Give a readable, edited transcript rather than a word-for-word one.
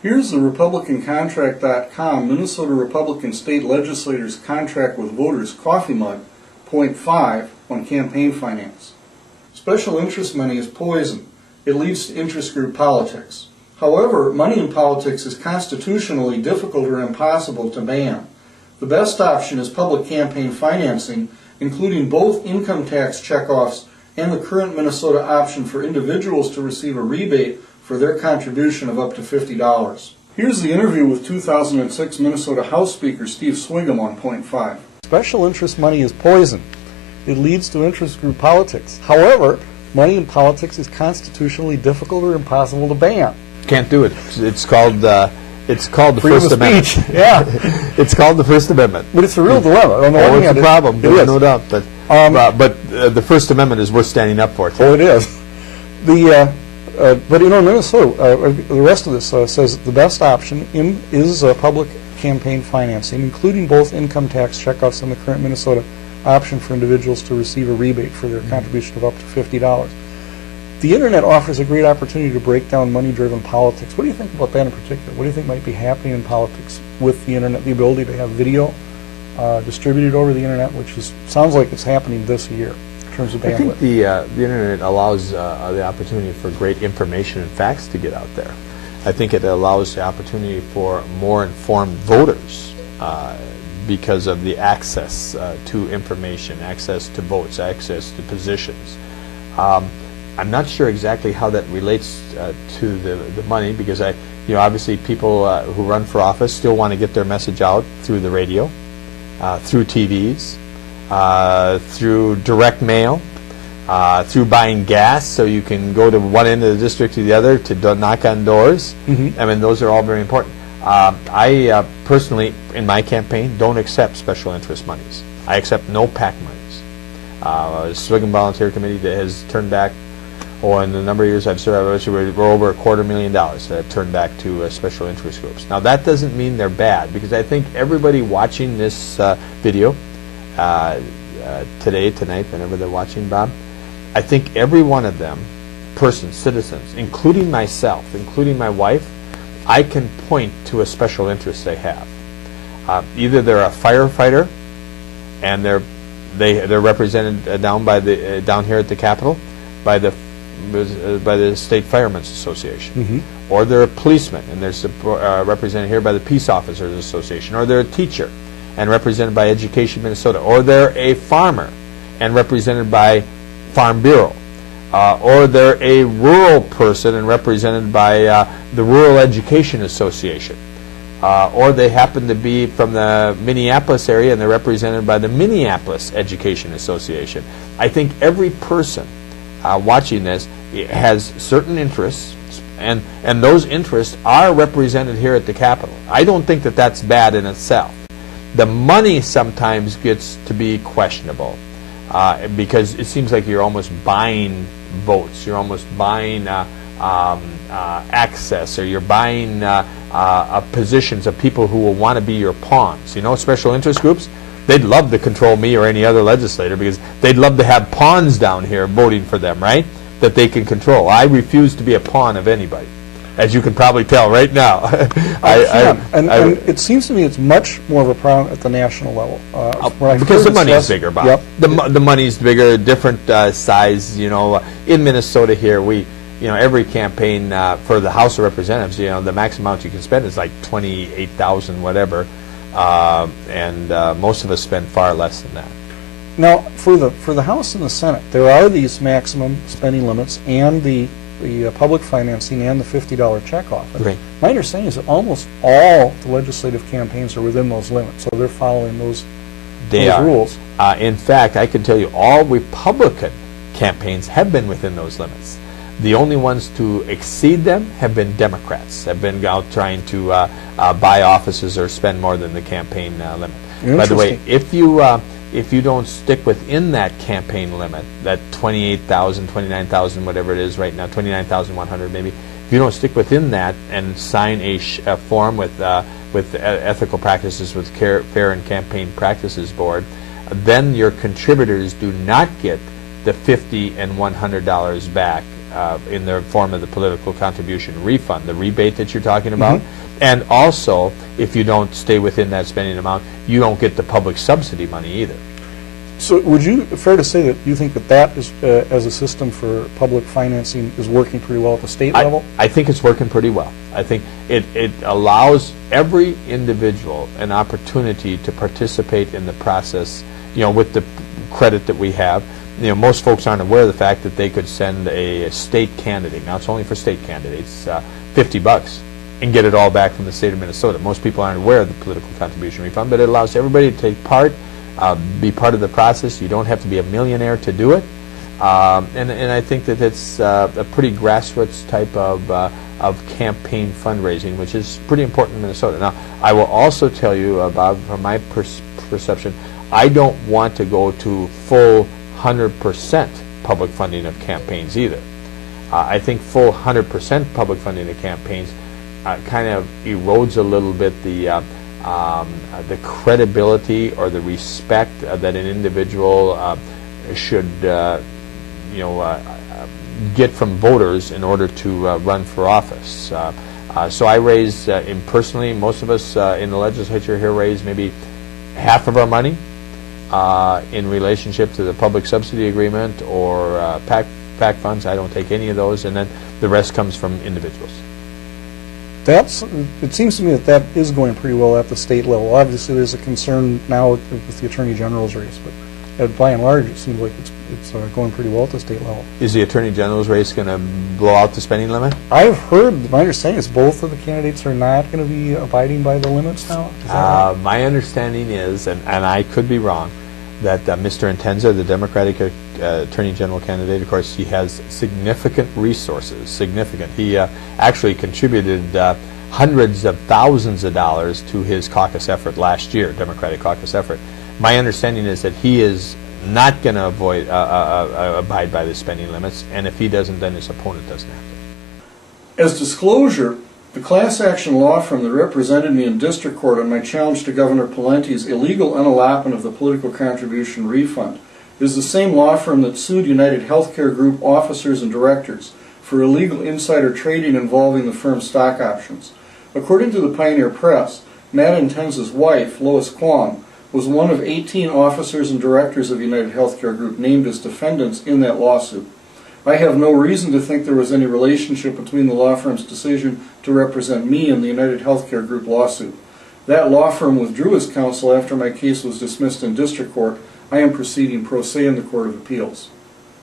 Here's the RepublicanContract.com Minnesota Republican State Legislators Contract with Voters Coffee Mug, Point 5 on campaign finance. Special interest money is poison. It leads to interest group politics. However, money in politics is constitutionally difficult or impossible to ban. The best option is public campaign financing, including both income tax checkoffs and the current Minnesota option for individuals to receive a rebate for their contribution of up to $50. Here's the interview with 2006 Minnesota House Speaker Steve Swigum on Point 5. Special interest money is poison. It leads to interest group politics. However, money in politics is constitutionally difficult or impossible to ban. Can't do it. It's called the Freedom First of Amendment. speech. Yeah. It's called the First Amendment. But it's a real dilemma. On the one It's hand, a problem, there's no doubt. But the First Amendment is worth standing up for. Oh, it is. But in Minnesota, the rest of this says the best option is public campaign financing, including both income tax checkoffs and the current Minnesota option for individuals to receive a rebate for their contribution of up to $50. The Internet offers a great opportunity to break down money-driven politics. What do you think about that in particular? What do you think might be happening in politics with the Internet, the ability to have video distributed over the Internet, which sounds like it's happening this year in terms of bandwidth? I think the Internet allows the opportunity for great information and facts to get out there. I think it allows the opportunity for more informed voters because of the access to information, access to votes, access to positions. I'm not sure exactly how that relates to the money, because obviously people who run for office still want to get their message out through the radio, through TVs, through direct mail, through buying gas, so you can go to one end of the district to the other to knock on doors. I mean, those are all very important. I personally, in my campaign, don't accept special interest monies. I accept no PAC monies. Swigum Volunteer Committee that has turned back, in the number of years I've served, we're over $250,000 that have turned back to special interest groups. Now, that doesn't mean they're bad, because I think everybody watching this video today, tonight, whenever they're watching, Bob, I think every one of them, citizens, including myself, including my wife, I can point to a special interest they have. Either they're a firefighter, and they're represented down here at the Capitol by the State Firemen's Association, or they're a policeman and they're represented here by the Peace Officers Association, or they're a teacher and represented by Education Minnesota, or they're a farmer and represented by Farm Bureau, or they're a rural person and represented by the Rural Education Association, or they happen to be from the Minneapolis area and they're represented by the Minneapolis Education Association. I think every person watching this has certain interests, and those interests are represented here at the Capitol. I don't think that that's bad in itself. The money sometimes gets to be questionable because it seems like you're almost buying votes, you're almost buying access, or you're buying positions of people who will want to be your pawns. Special interest groups, they'd love to control me or any other legislator, because they'd love to have pawns down here voting for them, right? That they can control. I refuse to be a pawn of anybody, as you can probably tell right now. And it seems to me it's much more of a problem at the national level. Because the money is bigger, Bob. Yep. The money's bigger, different size. In Minnesota here, every campaign for the House of Representatives, the maximum amount you can spend is like $28,000, whatever. And most of us spend far less than that. Now, for the House and the Senate, there are these maximum spending limits and the public financing and the $50 checkoff. Right. My understanding is that almost all the legislative campaigns are within those limits, so they're following those rules. In fact, I can tell you all Republican campaigns have been within those limits. The only ones to exceed them have been Democrats, have been out trying to buy offices or spend more than the campaign limit. By the way, if you don't stick within that campaign limit, that 28,000, 29,000, whatever it is right now, 29,100 maybe, if you don't stick within that and sign a form with ethical practices with Fair and Campaign Practices Board, then your contributors do not get the $50 and $100 back in the form of the political contribution refund, the rebate that you're talking about. And also, if you don't stay within that spending amount, you don't get the public subsidy money either. So would you, fair to say that you think that that is, as a system for public financing, is working pretty well at the state level? I think it's working pretty well. I think it allows every individual an opportunity to participate in the process, you know, with the credit that we have. You know, most folks aren't aware of the fact that they could send a state candidate, now it's only for state candidates, $50 and get it all back from the state of Minnesota. Most people aren't aware of the political contribution refund, but it allows everybody to take part, be part of the process. You don't have to be a millionaire to do it. And I think that it's a pretty grassroots type of campaign fundraising, which is pretty important in Minnesota. Now, I will also tell you, Bob, from my perception, I don't want to go to full 100% public funding of campaigns either. I think full 100% public funding of campaigns kind of erodes a little bit the credibility or the respect that an individual should get from voters in order to run for office. So I raise, personally, most of us in the legislature here raise maybe half of our money in relationship to the public subsidy agreement or PAC funds. I don't take any of those, and then the rest comes from individuals. It seems to me that that is going pretty well at the state level. Obviously, there's a concern now with the Attorney General's race, but by and large, it seems like it's going pretty well at the state level. Is the Attorney General's race going to blow out the spending limit? I've heard, my understanding is both of the candidates are not going to be abiding by the limits now. Is that right? My understanding is, and I could be wrong, that Mr. Intenza, the Democratic Attorney General candidate, of course, he has significant resources, significant. He actually contributed hundreds of thousands of dollars to his caucus effort last year, Democratic caucus effort. My understanding is that he is not going to abide by the spending limits, and if he doesn't, then his opponent doesn't have to. As disclosure, the class action law firm that represented me in district court on my challenge to Governor Pawlenty's illegal unallotment of the political contribution refund is the same law firm that sued United Healthcare Group officers and directors for illegal insider trading involving the firm's stock options. According to the Pioneer Press, Matt Intenza's wife, Lois Kwong, was one of 18 officers and directors of United Healthcare Group named as defendants in that lawsuit. I have no reason to think there was any relationship between the law firm's decision to represent me in the United Healthcare Group lawsuit. That law firm withdrew as counsel after my case was dismissed in district court. I am proceeding pro se in the Court of Appeals.